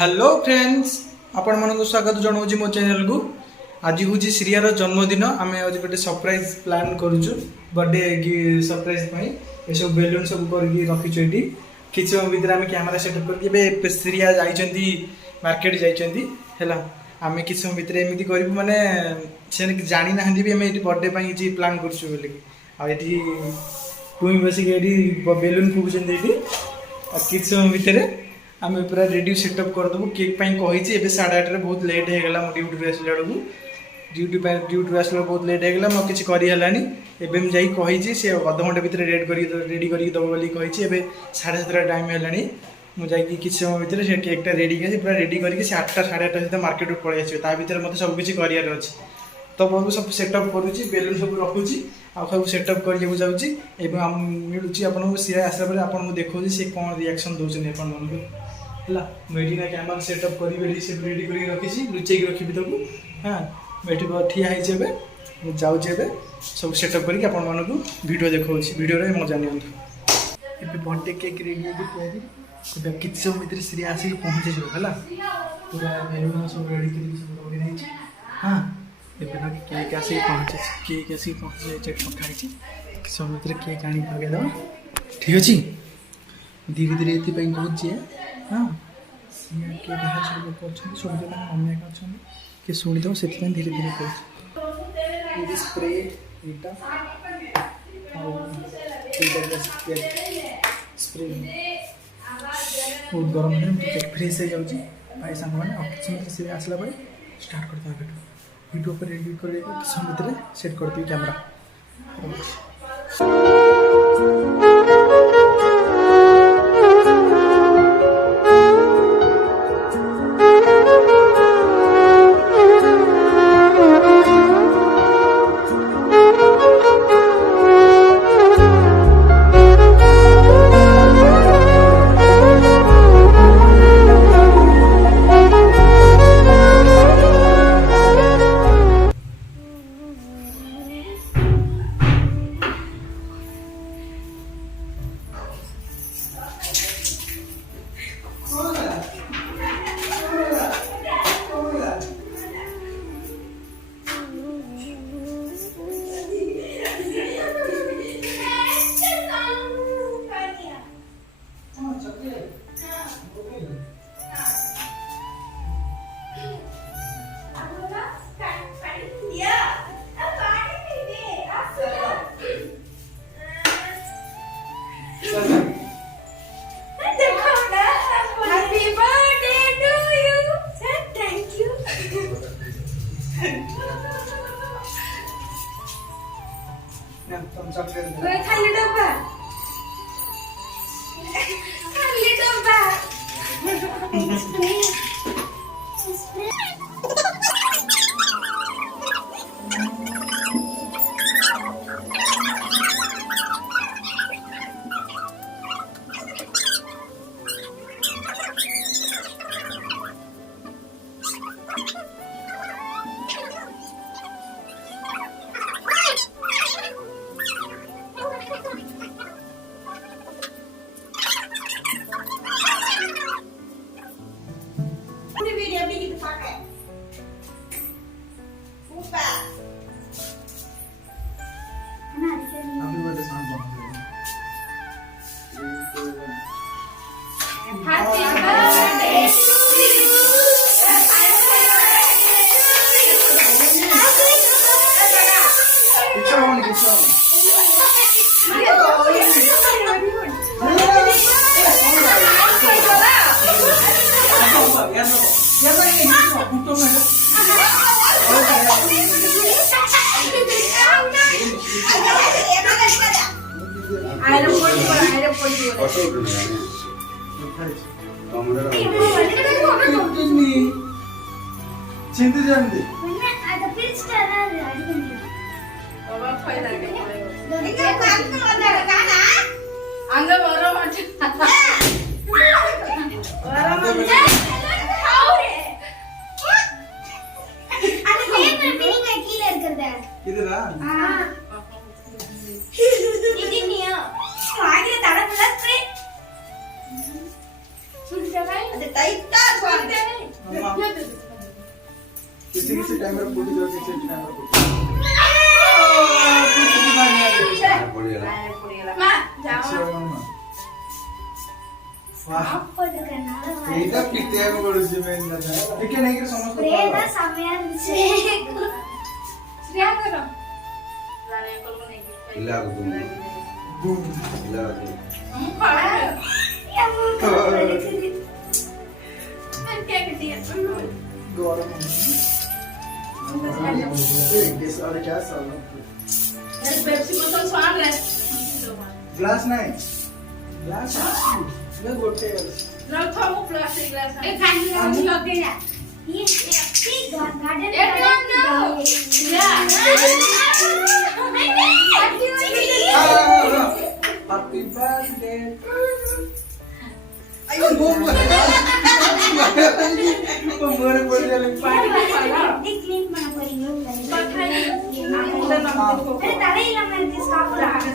Hello friends आपण मन स्वागत जनाऊँ मो चैनल को। आज हूँ श्रियार जन्मदिन आम आज गोटे सरप्राइज प्लान करुचु बर्थडे सरप्राइज ये सब बेलून सब करके रखीचु ये किसी समय भितर आम कैमेरा सेटअप करके श्रिया जाइछंती मार्केट जाइछंती हैला आम किसी समय भितर एमती करूँ माने से जानी ना भी आम ये बर्थडे ये प्लान करुचु बोलिकी आठी टुई बसिक बेलून फुकुचंती ये किसी समय भितर आम पूरा रेडी सेटअप करदेबू केक कही 8:30 बहुत लेट हो गला ड्यूटी आसला बेलू ड्यूटी आसला बहुत लेट हो गला मो किसी करलानी एवं जाई कही सी अध घंटे भितर रेडी करके दब बोली कही 7:30 टाइम है मुझे किसी समय भितर से केकटा रेडी कर पूरा रेडी करके 8टा 8:30 सहित मार्केट पलि आसो ता भर मत सबकि करार अच्छे तो बहुत सब सेटअप करुच्ची बेलून सब रखुची आ सब सेटअप करके जाऊँगी मिलूँ आपको सी आसला पर आपको देखा सी कौन रिएक्शन दौरान आपको है मुझे ना कैमरा सेटअप करी से रेडी कर रखी लुचे रखी तक हाँ मुझे ठिया होती जाऊँचे सब सेटअप करके आपको वीडियो देखा वीडियो मजा नि बर्थडे केक रेडी किसी समय भितर श्री आसिक पहुँची है पूरा बेलून सब रेडी कर हाँ केक आसिक पहुँचे केक आसिक पहुँची पकाई किसी समय भितर केक आनी पकईदेव ठीक अच्छे धीरे धीरे ये कहूँ हाँ किए बाहर सब लोग अच्छा शुणी मम्मी अच्छा किए शुणीदेव से धीरे धीरे कहूँ स्प्रे यहाँ स्प्रे बहुत गरम है फ्रेश हो जाऊँगी भाई सांग मैंने सी आसला स्टार्ट करते वीडियो पर रेडी कर समय भितर सेट करदेवी कैमरा खाली डब्बा खाली डब्बा चिंती जानती टाइट किसी किसी टाइम में फूटी जो किसी टाइम में फूटी मां जाओ वाह आपको तो करना है एटा किते है पडुची मेन ना ठीक है नहीं कि समझ प्रेदा समय से श्रेया करो राणे को नहीं इला को बूम इला को हम खड़ा है या वो मैं क्या कर दिया गौरव ये सारे क्या साल अरे पेप्सी बोतल स्वाद है ग्लास नहीं ग्लास मैं गोटे ना था वो प्लास्टिक ग्लास है खाली हम लोग के ना ये गार्डन या हैप्पी बर्थडे ayo bom मोरे बोल ले क्लीन बना पड़ेंगे अरे तारे ही लमन के स्टॉप रहा है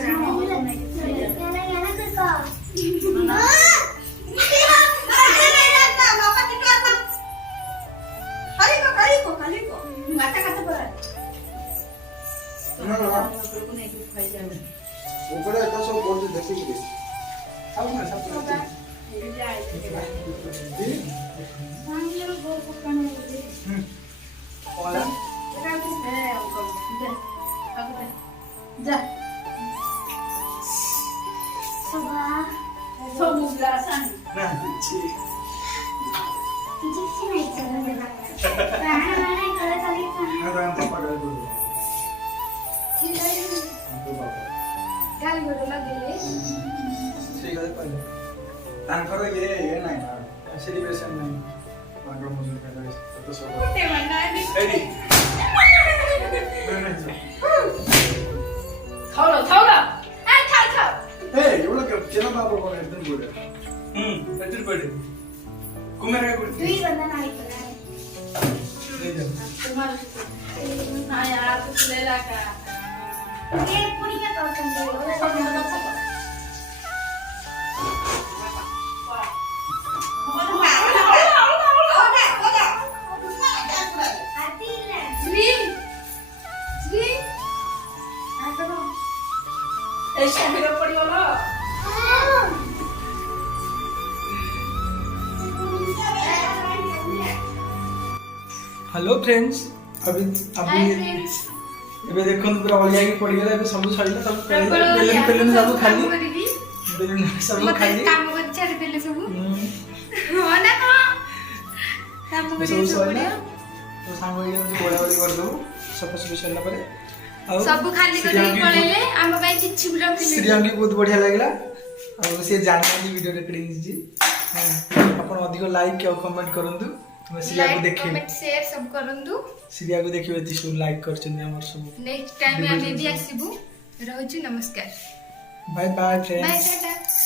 ऊपर तो सब बोल दे देखी के सब ना सब वाला जा सब ग्लास है ना छी ना राम पापा कर दो हमको पापा गाली बोला दिले ठीक है पहले तांकर ये नहीं ना सेलिब्रेशन नहीं तांकर मुझे कहता है तो सब ते मना है रेडी थाउला थाउला ए था ए एवढं केला बाबा कोण एकदम बोल एटर पडे कुमार काय करते दुई बंदा नाही करा कुमार ना यार तू लेला का ये पूरी का तो हेलो फ्रेंड्स अभी अभी ଏବେ ଦେଖନ୍ତୁ ପୁରା ଅଳିଆକି ପଡ଼ିଗଲା ଏବେ ସବୁ ସରିଲା ସବୁ ବେଲୁନ ସବୁ ଖାଲି ବେଲୁନ ସବୁ ଖାଲି काम कर छाड़ देले सब हो ना तो काम कर ସବୁ ସରିଲା ତ ସାଙ୍ଗ ହେଇକି ଗୋଳା ଗୋଳି କରିଦେବୁ ସବୁ ସବୁ ସରିଲା ପରେ ଆଉ सब खाली कर पळेले हम भाई किछि भी रखिले ଶ୍ରୀୟାଙ୍କୁ ବହୁତ ବଢିଆ ଲାଗିଲା ଆଉ ସେ ଜାଣିନାହାନ୍ତି ଭିଡ଼ିଓ ରେକର୍ଡିଂ ହେଇଛି ଆପଣ ଅଧିକ ଲାଇକ୍ ଆଉ କମେଣ୍ଟ କରନ୍ତୁ ତୁମେ ଶ୍ରୀୟାକୁ ଦେଖିବେ कमेंट शेयर सब करंदु ଶ୍ରୀୟାକୁ ଦେଖିବେ ଏତେ ସବୁ ଲାଇକ୍ କରିଛନ୍ତି ଆମର ସବୁ नेक्स्ट टाइम हम भी आसीबु रहउची नमस्कार bye bye friends bye Tata